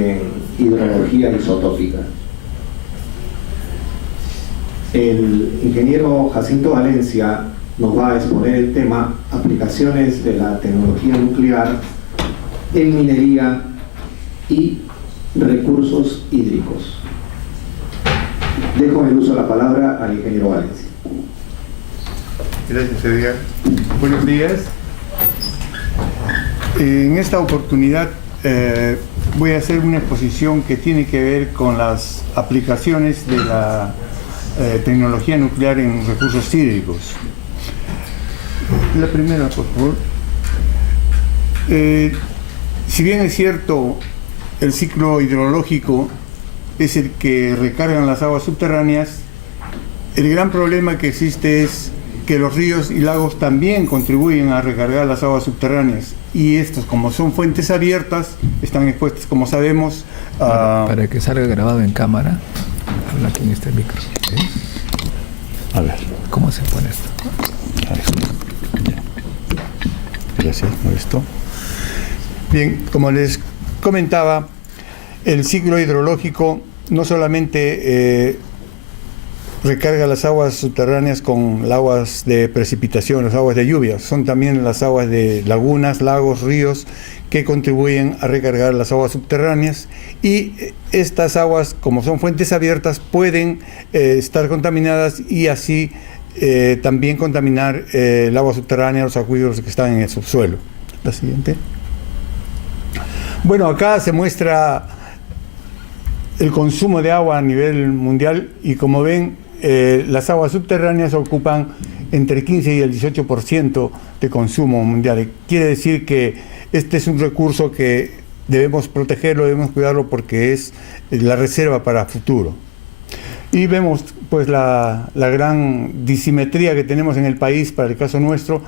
en hidrología isotópica. El ingeniero Jacinto Valencia nos va a exponer el tema aplicaciones de la tecnología nuclear en minería y recursos hídricos. Dejo en uso la palabra al ingeniero Valencia. Gracias, Edgar. Buenos días. En esta oportunidad voy a hacer una exposición que tiene que ver con las aplicaciones de la tecnología nuclear en recursos hídricos. La primera, por favor. Si bien es cierto, el ciclo hidrológico es el que recargan las aguas subterráneas, el gran problema que existe es que los ríos y lagos también contribuyen a recargar las aguas subterráneas, y estos, como son fuentes abiertas, están expuestas, como sabemos, a... Para que salga grabado en cámara, habla aquí en este micro. ¿Sí? A ver. ¿Cómo se pone esto? Gracias por esto. Bien, como les comentaba, el ciclo hidrológico no solamente recarga las aguas subterráneas con las aguas de precipitación, las aguas de lluvia, son también las aguas de lagunas, lagos, ríos, que contribuyen a recargar las aguas subterráneas, y estas aguas, como son fuentes abiertas, pueden estar contaminadas y así también contaminar el agua subterránea, los acuíferos que están en el subsuelo. La siguiente. Bueno, acá se muestra el consumo de agua a nivel mundial, y como ven, las aguas subterráneas ocupan entre el 15 y el 18% de consumo mundial. Quiere decir que este es un recurso que debemos protegerlo, debemos cuidarlo, porque es la reserva para futuro. Y vemos pues la gran disimetría que tenemos en el país para el caso nuestro,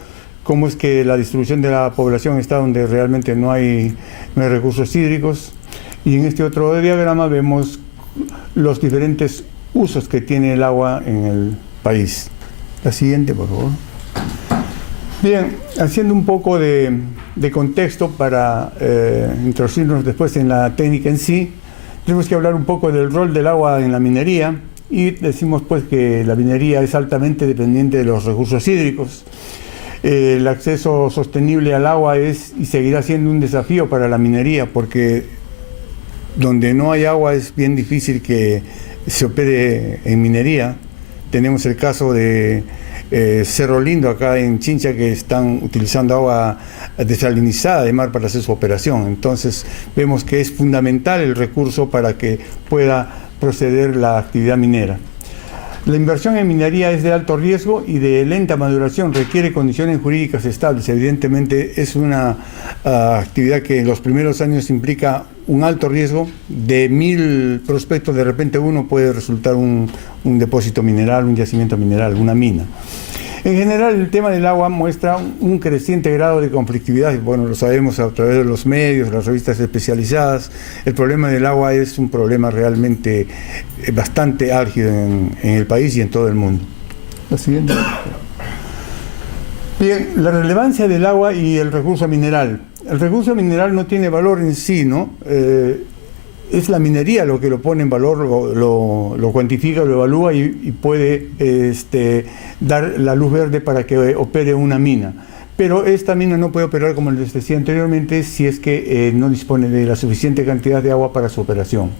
cómo es que la distribución de la población está donde realmente no hay recursos hídricos. Y en este otro diagrama vemos los diferentes usos que tiene el agua en el país. La siguiente, por favor. Bien, haciendo un poco de contexto para introducirnos después en la técnica en sí, tenemos que hablar un poco del rol del agua en la minería, y decimos pues que la minería es altamente dependiente de los recursos hídricos. El acceso sostenible al agua es y seguirá siendo un desafío para la minería, porque donde no hay agua es bien difícil que se opere en minería. Tenemos el caso de Cerro Lindo, acá en Chincha, que están utilizando agua desalinizada de mar para hacer su operación. Entonces vemos que es fundamental el recurso para que pueda proceder la actividad minera. La inversión en minería es de alto riesgo y de lenta maduración, requiere condiciones jurídicas estables. Evidentemente es una actividad que en los primeros años implica un alto riesgo. De 1000 prospectos, de repente uno puede resultar un depósito mineral, un yacimiento mineral, una mina. En general, el tema del agua muestra un creciente grado de conflictividad. Bueno, lo sabemos a través de los medios, las revistas especializadas. El problema del agua es un problema realmente bastante álgido en el país y en todo el mundo. La siguiente. Bien, la relevancia del agua y el recurso mineral. El recurso mineral no tiene valor en sí, ¿no? Es la minería lo que lo pone en valor, lo cuantifica, lo evalúa y puede dar la luz verde para que opere una mina. Pero esta mina no puede operar, como les decía anteriormente, si es que no dispone de la suficiente cantidad de agua para su operación.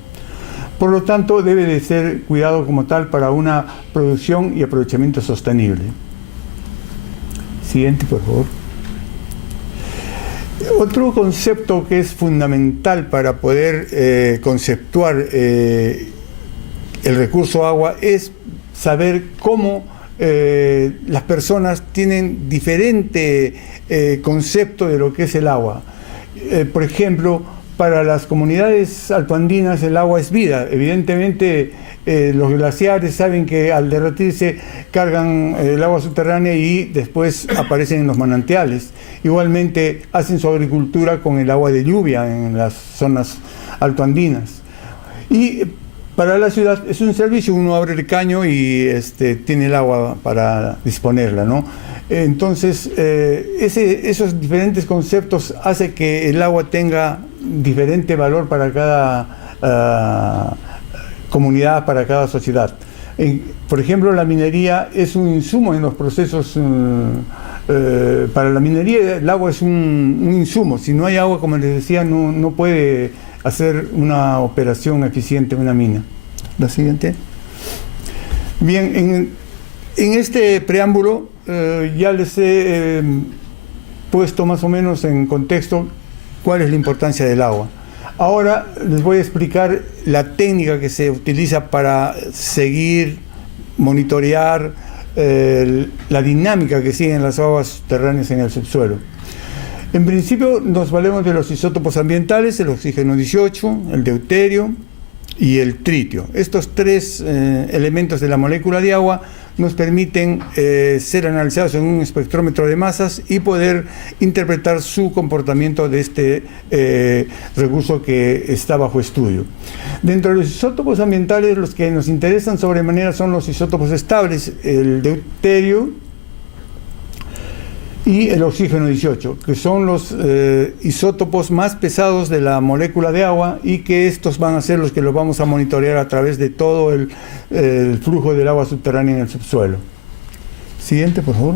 Por lo tanto, debe de ser cuidado como tal para una producción y aprovechamiento sostenible. Siguiente, por favor. Otro concepto que es fundamental para poder conceptuar el recurso agua es saber cómo las personas tienen diferente concepto de lo que es el agua. Por ejemplo, para las comunidades altoandinas el agua es vida. Evidentemente los glaciares saben que al derretirse cargan el agua subterránea y después aparecen en los manantiales. Igualmente hacen su agricultura con el agua de lluvia en las zonas altoandinas. Y para la ciudad es un servicio, uno abre el caño y tiene el agua para disponerla, ¿no? Entonces esos diferentes conceptos hacen que el agua tenga diferente valor para cada comunidad, para cada sociedad. Por ejemplo, la minería es un insumo en los procesos. Para la minería el agua es un insumo. Si no hay agua, como les decía, no puede hacer una operación eficiente en una mina. La siguiente. Bien, en este preámbulo ya les he puesto más o menos en contexto cuál es la importancia del agua. Ahora les voy a explicar la técnica que se utiliza para seguir, monitorear la dinámica que siguen las aguas subterráneas en el subsuelo. En principio nos valemos de los isótopos ambientales, el oxígeno 18, el deuterio y el tritio. Estos tres elementos de la molécula de agua nos permiten ser analizados en un espectrómetro de masas y poder interpretar su comportamiento de este recurso que está bajo estudio. Dentro de los isótopos ambientales, los que nos interesan sobremanera son los isótopos estables, el deuterio y el oxígeno 18, que son los isótopos más pesados de la molécula de agua, y que estos van a ser los que los vamos a monitorear a través de todo el flujo del agua subterránea en el subsuelo. Siguiente, por favor.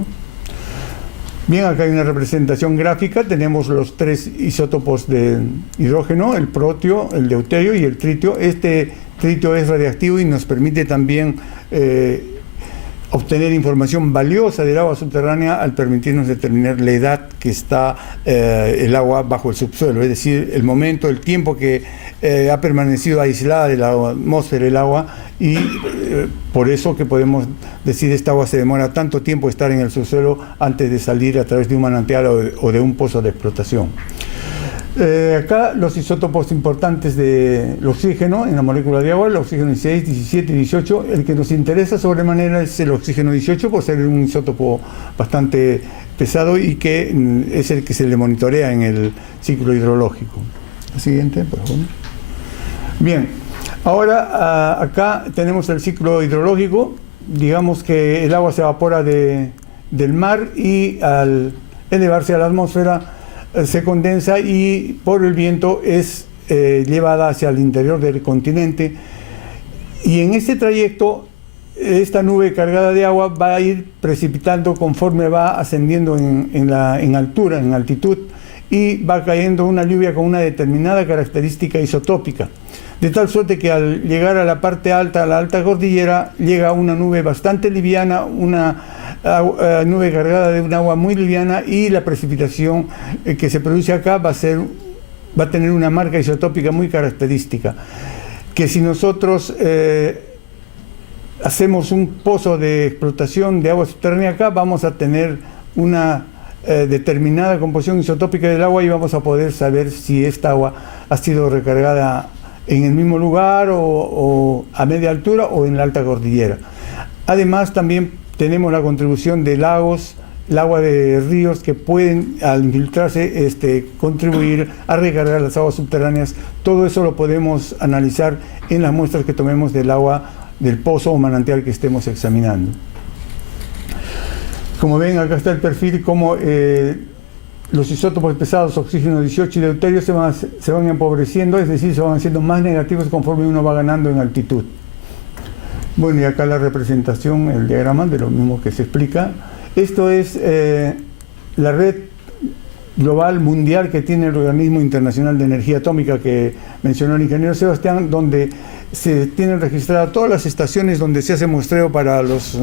Bien, acá hay una representación gráfica. Tenemos los tres isótopos de hidrógeno, el protio, el deuterio y el tritio. Este tritio es radiactivo y nos permite también obtener información valiosa del agua subterránea al permitirnos determinar la edad que está el agua bajo el subsuelo, es decir, el momento, el tiempo que ha permanecido aislada de la atmósfera el agua, y por eso que podemos decir esta agua se demora tanto tiempo estar en el subsuelo antes de salir a través de un manantial o de un pozo de explotación. Acá los isótopos importantes del oxígeno en la molécula de agua, el oxígeno 16, 17 y 18. El que nos interesa sobremanera es el oxígeno 18, por ser un isótopo bastante pesado y que es el que se le monitorea en el ciclo hidrológico. La siguiente, por favor. Bien, ahora acá tenemos el ciclo hidrológico. Digamos que el agua se evapora del mar y al elevarse a la atmósfera se condensa y por el viento es llevada hacia el interior del continente, y en este trayecto esta nube cargada de agua va a ir precipitando conforme va ascendiendo en altura, en altitud, y va cayendo una lluvia con una determinada característica isotópica, de tal suerte que al llegar a la parte alta, a la alta cordillera, llega una nube bastante liviana, una nube cargada de un agua muy liviana, y la precipitación que se produce acá va a tener una marca isotópica muy característica, que si nosotros hacemos un pozo de explotación de agua subterránea acá, vamos a tener una determinada composición isotópica del agua y vamos a poder saber si esta agua ha sido recargada en el mismo lugar o a media altura o en la alta cordillera. Además, también tenemos la contribución de lagos, el agua de ríos, que pueden, al infiltrarse, contribuir a recargar las aguas subterráneas. Todo eso lo podemos analizar en las muestras que tomemos del agua del pozo o manantial que estemos examinando. Como ven, acá está el perfil, como los isótopos pesados, oxígeno 18 y deuterio, se van empobreciendo, es decir, se van haciendo más negativos conforme uno va ganando en altitud. Bueno, y acá la representación, el diagrama de lo mismo que se explica. Esto es la red global mundial que tiene el Organismo Internacional de Energía Atómica que mencionó el ingeniero Sebastián, donde se tienen registradas todas las estaciones donde se hace muestreo para los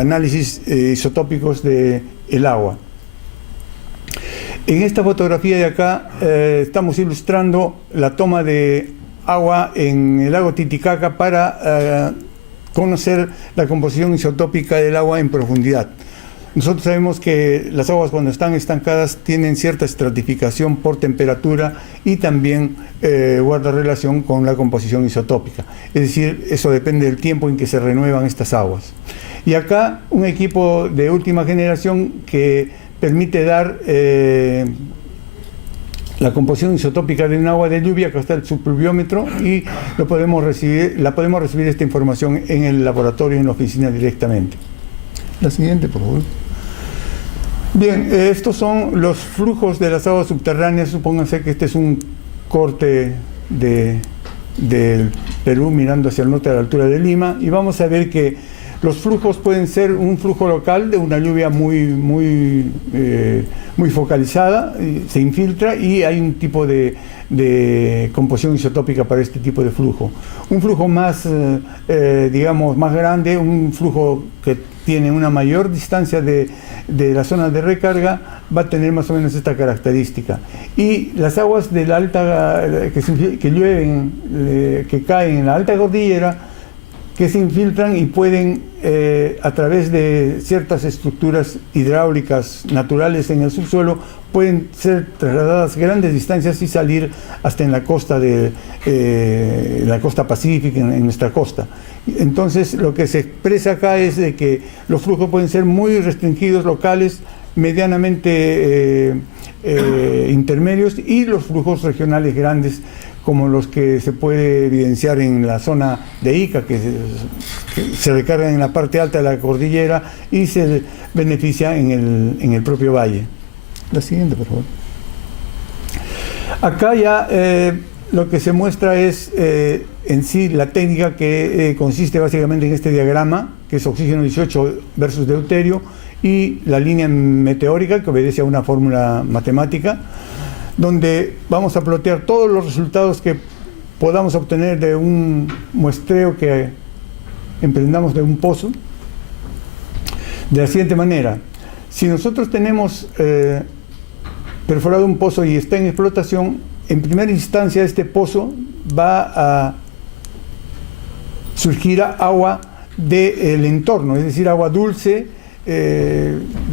análisis isotópicos del agua. En esta fotografía de acá estamos ilustrando la toma de agua en el lago Titicaca para conocer la composición isotópica del agua en profundidad. Nosotros sabemos que las aguas, cuando están estancadas, tienen cierta estratificación por temperatura y también guarda relación con la composición isotópica. Es decir, eso depende del tiempo en que se renuevan estas aguas. Y acá un equipo de última generación que permite dar la composición isotópica de un agua de lluvia. Acá está el subpluviómetro y la podemos recibir esta información en el laboratorio, en la oficina directamente. La siguiente, por favor. Bien, estos son los flujos de las aguas subterráneas. Supónganse que este es un corte del Perú mirando hacia el norte a la altura de Lima, y vamos a ver que los flujos pueden ser un flujo local de una lluvia muy focalizada, se infiltra y hay un tipo de composición isotópica para este tipo de flujo. Un flujo más, digamos, más grande, un flujo que tiene una mayor distancia de la zona de recarga, va a tener más o menos esta característica. Y las aguas de la alta, que llueven, que caen en la alta cordillera, que se infiltran y pueden, a través de ciertas estructuras hidráulicas naturales en el subsuelo, pueden ser trasladadas grandes distancias y salir hasta en la costa la costa pacífica, en nuestra costa. Entonces, lo que se expresa acá es de que los flujos pueden ser muy restringidos, locales, medianamente intermedios, y los flujos regionales grandes, como los que se puede evidenciar en la zona de Ica, que se recargan en la parte alta de la cordillera y se beneficia en el propio valle. La siguiente, por favor. Acá ya lo que se muestra es en sí la técnica que consiste básicamente en este diagrama, que es oxígeno 18 versus deuterio, y la línea meteórica, que obedece a una fórmula matemática, donde vamos a plotear todos los resultados que podamos obtener de un muestreo que emprendamos de un pozo, de la siguiente manera. Si nosotros tenemos perforado un pozo y está en explotación, en primera instancia este pozo va a surgir agua del entorno, es decir, agua dulce,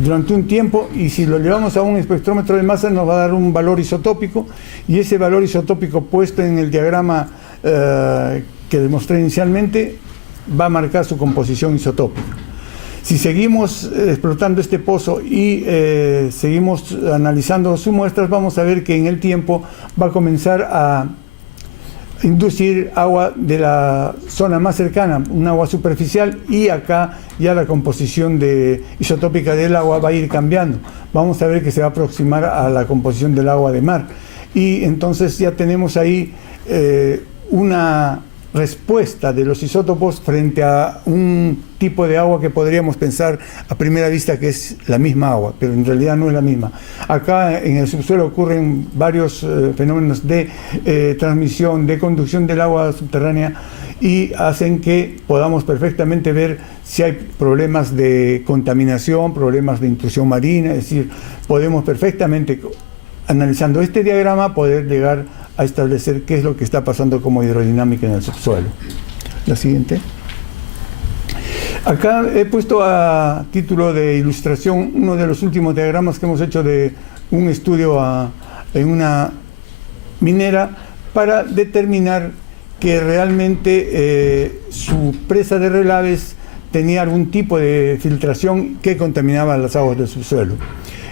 durante un tiempo, y si lo llevamos a un espectrómetro de masa nos va a dar un valor isotópico, y ese valor isotópico puesto en el diagrama que demostré inicialmente va a marcar su composición isotópica. Si seguimos explotando este pozo y seguimos analizando sus muestras, vamos a ver que en el tiempo va a comenzar a inducir agua de la zona más cercana, un agua superficial, y acá ya la composición isotópica del agua va a ir cambiando. Vamos a ver que se va a aproximar a la composición del agua de mar, y entonces ya tenemos ahí una respuesta de los isótopos frente a un tipo de agua que podríamos pensar a primera vista que es la misma agua, pero en realidad no es la misma. Acá en el subsuelo ocurren varios fenómenos de transmisión, de conducción del agua subterránea, y hacen que podamos perfectamente ver si hay problemas de contaminación, problemas de intrusión marina, es decir, podemos perfectamente, analizando este diagrama, poder llegar a establecer qué es lo que está pasando como hidrodinámica en el subsuelo. La siguiente. Acá he puesto a título de ilustración uno de los últimos diagramas que hemos hecho de un estudio en una minera, para determinar que realmente su presa de relaves tenía algún tipo de filtración que contaminaba las aguas del subsuelo.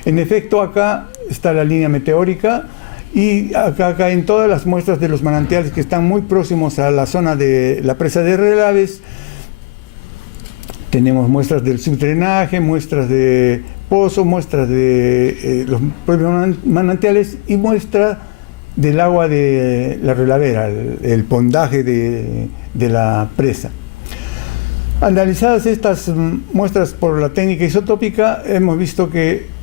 En efecto, acá está la línea meteórica, y acá caen todas las muestras de los manantiales que están muy próximos a la zona de la presa de relaves. Tenemos muestras del subdrenaje, muestras de pozo, muestras de los propios manantiales y muestra del agua de la relavera, el pondaje de la presa. Analizadas estas muestras por la técnica isotópica, hemos visto que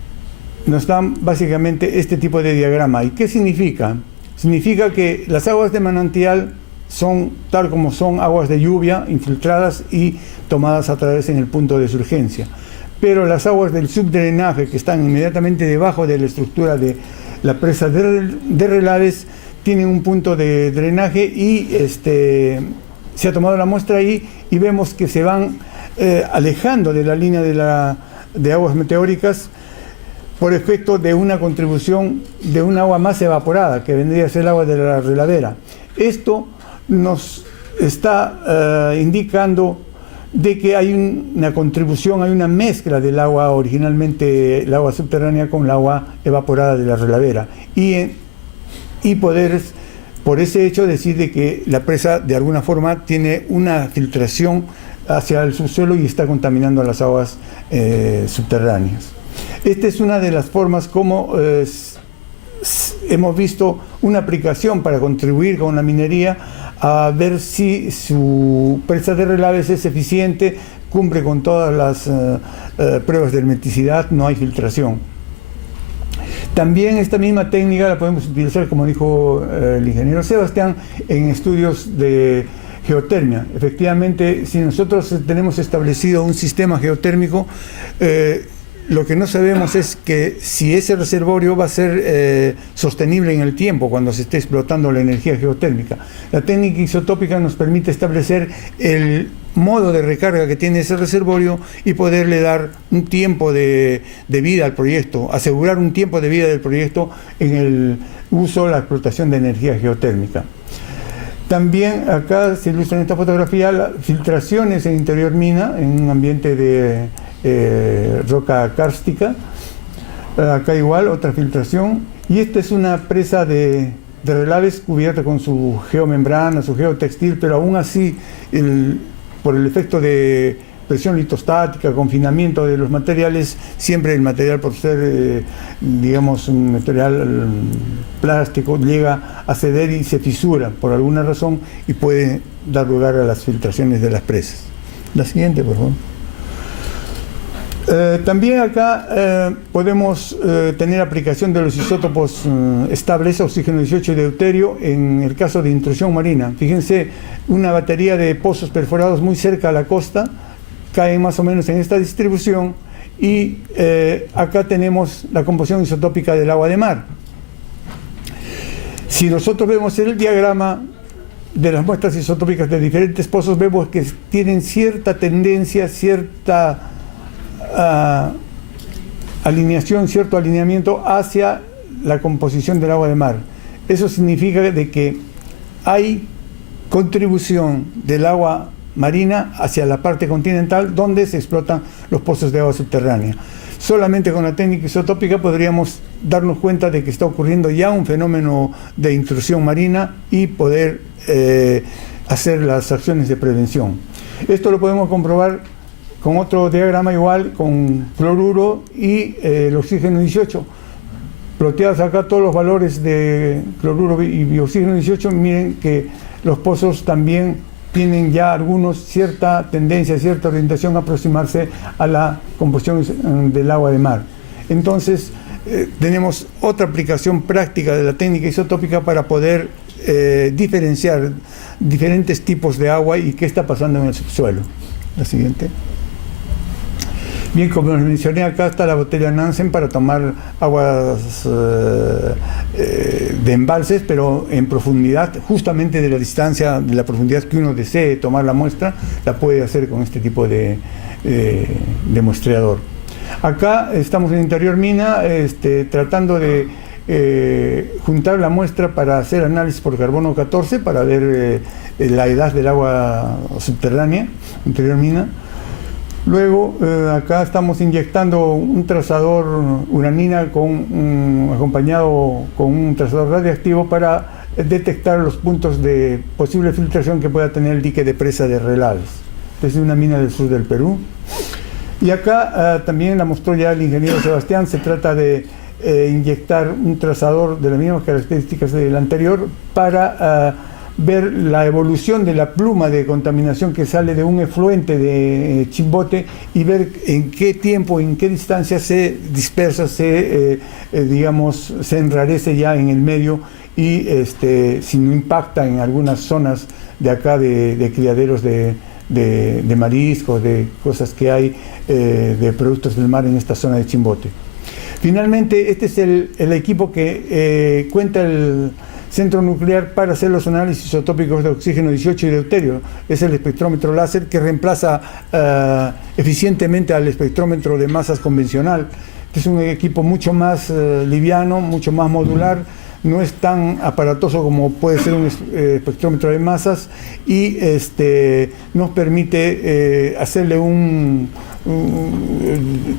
nos dan básicamente este tipo de diagrama. ¿Y qué significa? Significa que las aguas de manantial son, tal como son, aguas de lluvia infiltradas y tomadas a través en el punto de surgencia. Pero las aguas del subdrenaje, que están inmediatamente debajo de la estructura de la presa de relaves, tienen un punto de drenaje, y se ha tomado la muestra ahí y vemos que se van alejando de la línea de aguas meteóricas por efecto de una contribución de un agua más evaporada, que vendría a ser el agua de la relavera. Esto nos está indicando de que hay una contribución, hay una mezcla del agua originalmente, el agua subterránea, con el agua evaporada de la relavera, y poder, por ese hecho, decir de que la presa de alguna forma tiene una filtración hacia el subsuelo y está contaminando las aguas subterráneas. Esta es una de las formas como hemos visto una aplicación para contribuir con la minería a ver si su presa de relaves es eficiente, cumple con todas las pruebas de hermeticidad, no hay filtración. También esta misma técnica la podemos utilizar, como dijo el ingeniero Sebastián, en estudios de geotermia. Efectivamente, si nosotros tenemos establecido un sistema geotérmico, lo que no sabemos es que si ese reservorio va a ser sostenible en el tiempo cuando se esté explotando la energía geotérmica. La técnica isotópica nos permite establecer el modo de recarga que tiene ese reservorio y poderle dar un tiempo de vida al proyecto, asegurar un tiempo de vida del proyecto en el uso, la explotación de energía geotérmica. También acá se ilustra en esta fotografía las filtraciones en interior mina, en un ambiente de roca kárstica. Acá igual otra filtración, y esta es una presa de relaves cubierta con su geomembrana, su geotextil, pero aún así por el efecto de presión litostática, confinamiento de los materiales, siempre el material, por ser digamos un material plástico, llega a ceder y se fisura por alguna razón y puede dar lugar a las filtraciones de las presas. La siguiente, por favor. También acá podemos tener aplicación de los isótopos estables, oxígeno 18 y deuterio, en el caso de intrusión marina. Fíjense, una batería de pozos perforados muy cerca a la costa, caen más o menos en esta distribución, y acá tenemos la composición isotópica del agua de mar. Si nosotros vemos el diagrama de las muestras isotópicas de diferentes pozos, vemos que tienen cierta tendencia, cierta alineación, cierto alineamiento hacia la composición del agua de mar. Eso significa de que hay contribución del agua marina hacia la parte continental donde se explotan los pozos de agua subterránea. Solamente con la técnica isotópica podríamos darnos cuenta de que está ocurriendo ya un fenómeno de intrusión marina y poder hacer las acciones de prevención. Esto lo podemos comprobar con otro diagrama igual, con cloruro y el oxígeno 18. Ploteados acá todos los valores de cloruro y oxígeno 18, miren que los pozos también tienen ya algunos cierta tendencia, cierta orientación a aproximarse a la composición del agua de mar. Entonces, tenemos otra aplicación práctica de la técnica isotópica para poder diferenciar diferentes tipos de agua y qué está pasando en el subsuelo. La siguiente. Bien, como les mencioné, acá está la botella Nansen para tomar aguas de embalses, pero en profundidad, justamente de la distancia, de la profundidad que uno desee tomar la muestra, la puede hacer con este tipo de muestreador. Acá estamos en interior mina, tratando de juntar la muestra para hacer análisis por carbono 14, para ver la edad del agua subterránea, interior mina. Luego, acá estamos inyectando un trazador uranina acompañado con un trazador radiactivo para detectar los puntos de posible filtración que pueda tener el dique de presa de relaves. Esta es una mina del sur del Perú. Y acá también la mostró ya el ingeniero Sebastián. Se trata de inyectar un trazador de las mismas características del anterior para ver la evolución de la pluma de contaminación que sale de un efluente de Chimbote y ver en qué tiempo, en qué distancia se dispersa, digamos, se enrarece ya en el medio y si no impacta en algunas zonas de acá de criaderos de mariscos, de cosas que hay, de productos del mar en esta zona de Chimbote. Finalmente, este es el equipo que cuenta el centro nuclear para hacer los análisis isotópicos de oxígeno 18 y deuterio. Es el espectrómetro láser que reemplaza eficientemente al espectrómetro de masas convencional. Este es un equipo mucho más liviano, mucho más modular, no es tan aparatoso como puede ser un espectrómetro de masas y nos permite hacerle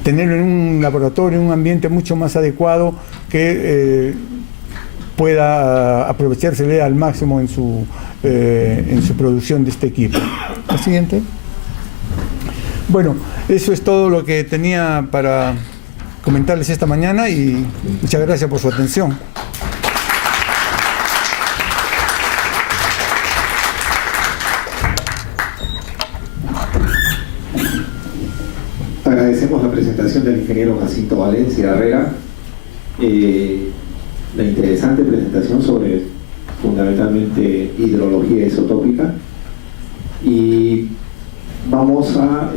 tenerlo en un laboratorio, en un ambiente mucho más adecuado que pueda aprovechársele al máximo en su producción de este equipo. La siguiente. Bueno, eso es todo lo que tenía para comentarles esta mañana y muchas gracias por su atención. agradecemos la presentación del ingeniero Jacinto Valencia Herrera, la interesante presentación sobre fundamentalmente hidrología isotópica, y vamos a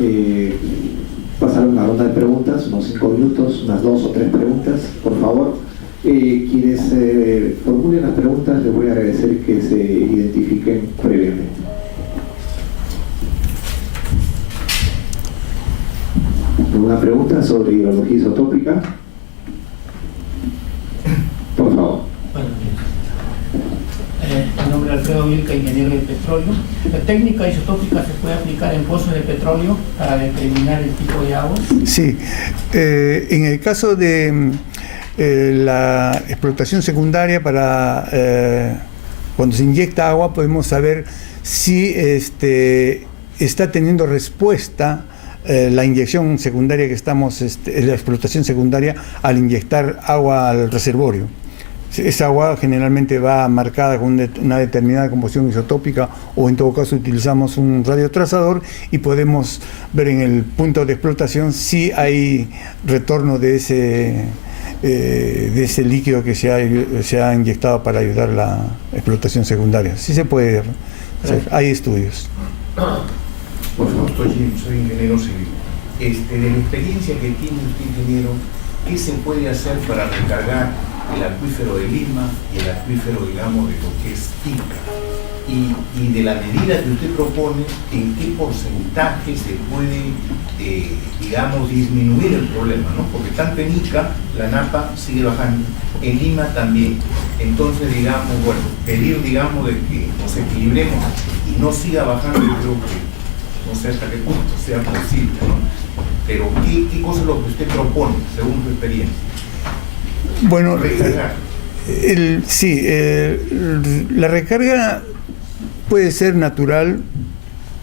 pasar una ronda de preguntas, unos 5 minutos, unas 2 o 3 preguntas, por favor. Quienes formulen las preguntas, les voy a agradecer que se identifiquen previamente. ¿Alguna pregunta sobre hidrología isotópica? Por favor. Bueno, mi nombre es Alfredo Vilca, ingeniero de petróleo. ¿La técnica isotópica se puede aplicar en pozos de petróleo para determinar el tipo de agua? Sí, en el caso de la explotación secundaria, cuando se inyecta agua, podemos saber si está teniendo respuesta la inyección secundaria que estamos, la explotación secundaria, al inyectar agua al reservorio. Esa agua generalmente va marcada con una determinada composición isotópica, o en todo caso utilizamos un radiotrazador y podemos ver en el punto de explotación si hay retorno de ese líquido que se ha inyectado para ayudar a la explotación secundaria. Sí se puede hacer, hay estudios. Por favor, soy ingeniero civil. De la experiencia que tiene usted, ingeniero, ¿qué se puede hacer para recargar el acuífero de Lima y el acuífero, digamos, de lo que es Ica? Y de la medida que usted propone, ¿en qué porcentaje se puede, digamos, disminuir el problema, ¿no? Porque tanto en Ica la napa sigue bajando, en Lima también. Entonces, digamos, bueno, pedir, digamos, de que nos equilibremos y no siga bajando, yo creo que no sé hasta qué punto sea posible, ¿no? Pero ¿qué cosa es lo que usted propone, según su experiencia? Bueno, recargar. La recarga puede ser natural,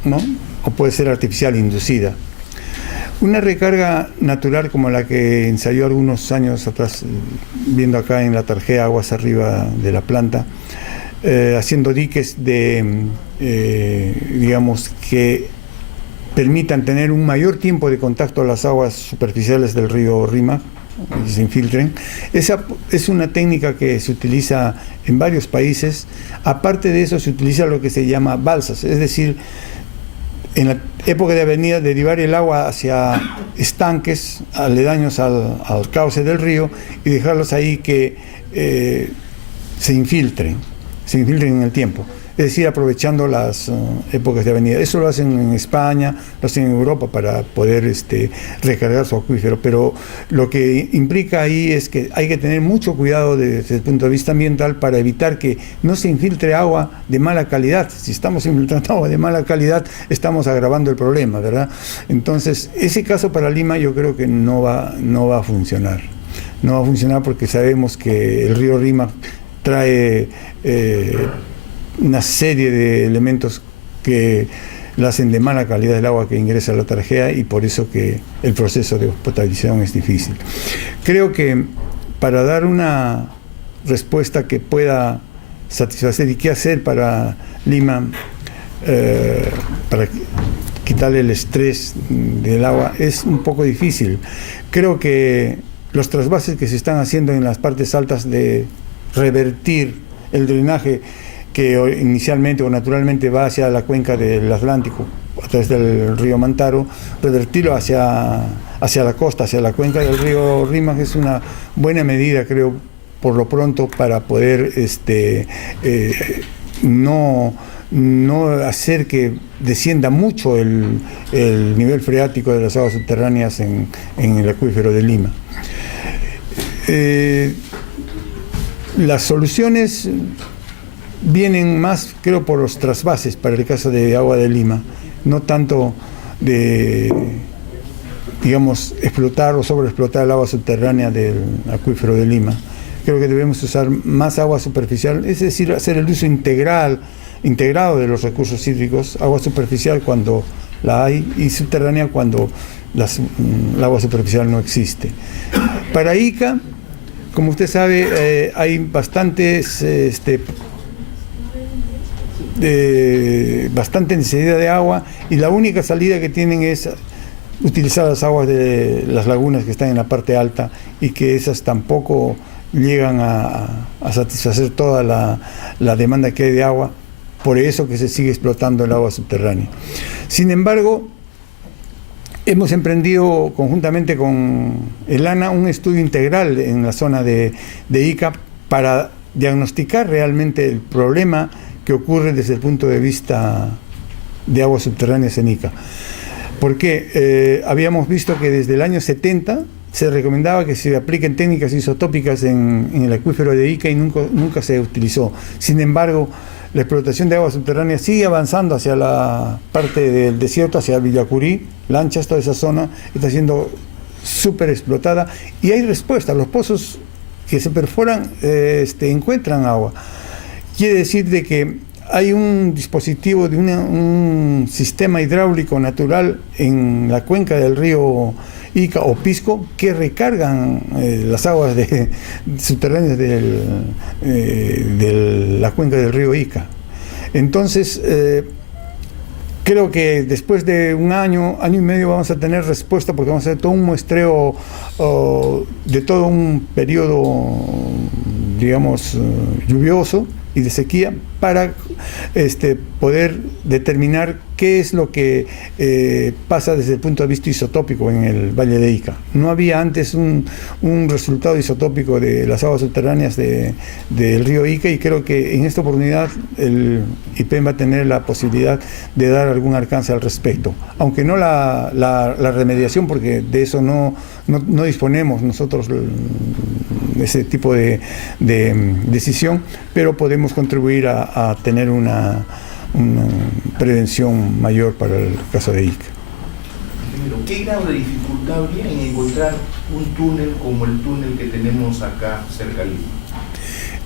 ¿no? O puede ser artificial, inducida. Una recarga natural como la que ensayó algunos años atrás, viendo acá en la Tarjea, aguas arriba de la planta, haciendo diques digamos, que permitan tener un mayor tiempo de contacto a las aguas superficiales del río Rímac, y se infiltren. Esa es una técnica que se utiliza en varios países. Aparte de eso, se utiliza lo que se llama balsas, es decir, en la época de avenida, derivar el agua hacia estanques aledaños al cauce del río y dejarlos ahí que se infiltren en el tiempo. Es decir, aprovechando las épocas de avenida. Eso lo hacen en España, lo hacen en Europa para poder recargar su acuífero. Pero lo que implica ahí es que hay que tener mucho cuidado desde el punto de vista ambiental para evitar que no se infiltre agua de mala calidad. Si estamos infiltrando agua de mala calidad, estamos agravando el problema, ¿verdad? Entonces, ese caso para Lima yo creo que no va a funcionar. No va a funcionar porque sabemos que el río Rímac trae una serie de elementos que la hacen de mala calidad del agua que ingresa a la Tarjea, y por eso que el proceso de potabilización es difícil. Creo que para dar una respuesta que pueda satisfacer y qué hacer para Lima, para quitarle el estrés del agua, es un poco difícil. Creo que los trasvases que se están haciendo en las partes altas de revertir el drenaje que inicialmente o naturalmente va hacia la cuenca del Atlántico a través del río Mantaro, revertirlo hacia la costa, hacia la cuenca del río Rímac, es una buena medida, creo, por lo pronto, para poder no hacer que descienda mucho el nivel freático de las aguas subterráneas en el acuífero de Lima. Las soluciones vienen más, creo, por los trasvases para el caso de agua de Lima, no tanto de, digamos, explotar o sobreexplotar el agua subterránea del acuífero de Lima. Creo que debemos usar más agua superficial, es decir, hacer el uso integrado de los recursos hídricos, agua superficial cuando la hay y subterránea cuando el agua superficial no existe. Para Ica, como usted sabe, hay bastante necesidad de agua, y la única salida que tienen es utilizar las aguas de las lagunas que están en la parte alta y que esas tampoco llegan a satisfacer toda la demanda que hay de agua, por eso que se sigue explotando el agua subterránea. Sin embargo, hemos emprendido conjuntamente con el ANA un estudio integral en la zona de Ica para diagnosticar realmente el problema que ocurre desde el punto de vista de aguas subterráneas en Ica. Porque habíamos visto que desde el año 70 se recomendaba que se apliquen técnicas isotópicas en el acuífero de Ica y nunca se utilizó. Sin embargo, la explotación de aguas subterráneas sigue avanzando hacia la parte del desierto, hacia Villacurí, Lanchas, toda esa zona está siendo súper explotada y hay respuesta. Los pozos que se perforan encuentran agua. Quiere decir de que hay un dispositivo de un sistema hidráulico natural en la cuenca del río Ica o Pisco que recargan las aguas subterráneas de la cuenca del río Ica. Entonces, creo que después de un año y medio vamos a tener respuesta, porque vamos a hacer todo un muestreo de todo un periodo, digamos, lluvioso y de sequía para poder determinar qué es lo que pasa desde el punto de vista isotópico en el Valle de Ica. No había antes un resultado isotópico de las aguas subterráneas del río Ica y creo que en esta oportunidad el IPEM va a tener la posibilidad de dar algún alcance al respecto. Aunque no la remediación, porque de eso no disponemos nosotros ese tipo de decisión, pero podemos contribuir a tener una prevención mayor para el caso de Ica. ¿Qué grado de dificultad habría en encontrar un túnel como el túnel que tenemos acá cerca de Lima?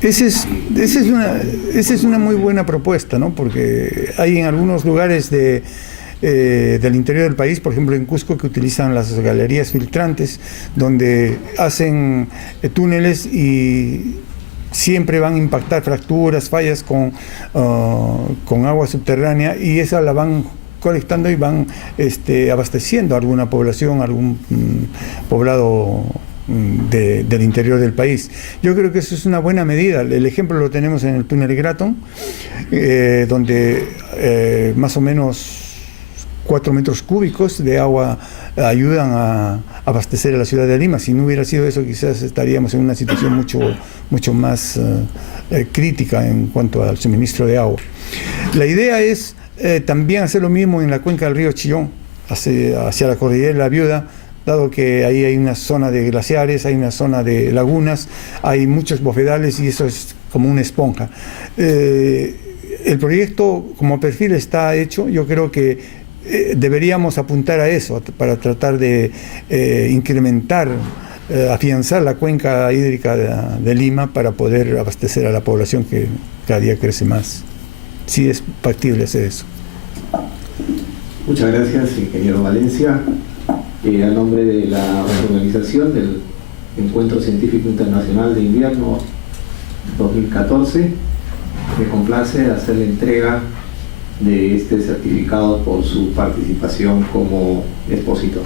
Esa es una muy buena propuesta, ¿no? Porque hay en algunos lugares del interior del país, por ejemplo en Cusco, que utilizan las galerías filtrantes, donde hacen túneles y siempre van a impactar fracturas, fallas con agua subterránea y esa la van colectando y van abasteciendo a alguna población, algún poblado del interior del país. Yo creo que eso es una buena medida. El ejemplo lo tenemos en el túnel Gratton, donde más o menos 4 metros cúbicos de agua ayudan a abastecer a la ciudad de Lima. Si no hubiera sido eso, quizás estaríamos en una situación mucho más crítica en cuanto al suministro de agua. La idea es también hacer lo mismo en la cuenca del río Chillón, hacia la cordillera de la Viuda, dado que ahí hay una zona de glaciares, hay una zona de lagunas, hay muchos bofedales y eso es como una esponja. El proyecto como perfil está hecho. Yo creo que deberíamos apuntar a eso para tratar de incrementar, afianzar la cuenca hídrica de Lima para poder abastecer a la población que cada día crece más. Sí es factible hacer eso. Muchas gracias, ingeniero Valencia. A nombre de la organización del Encuentro Científico Internacional de Invierno 2014, me complace hacer la entrega de este certificado por su participación como expositor.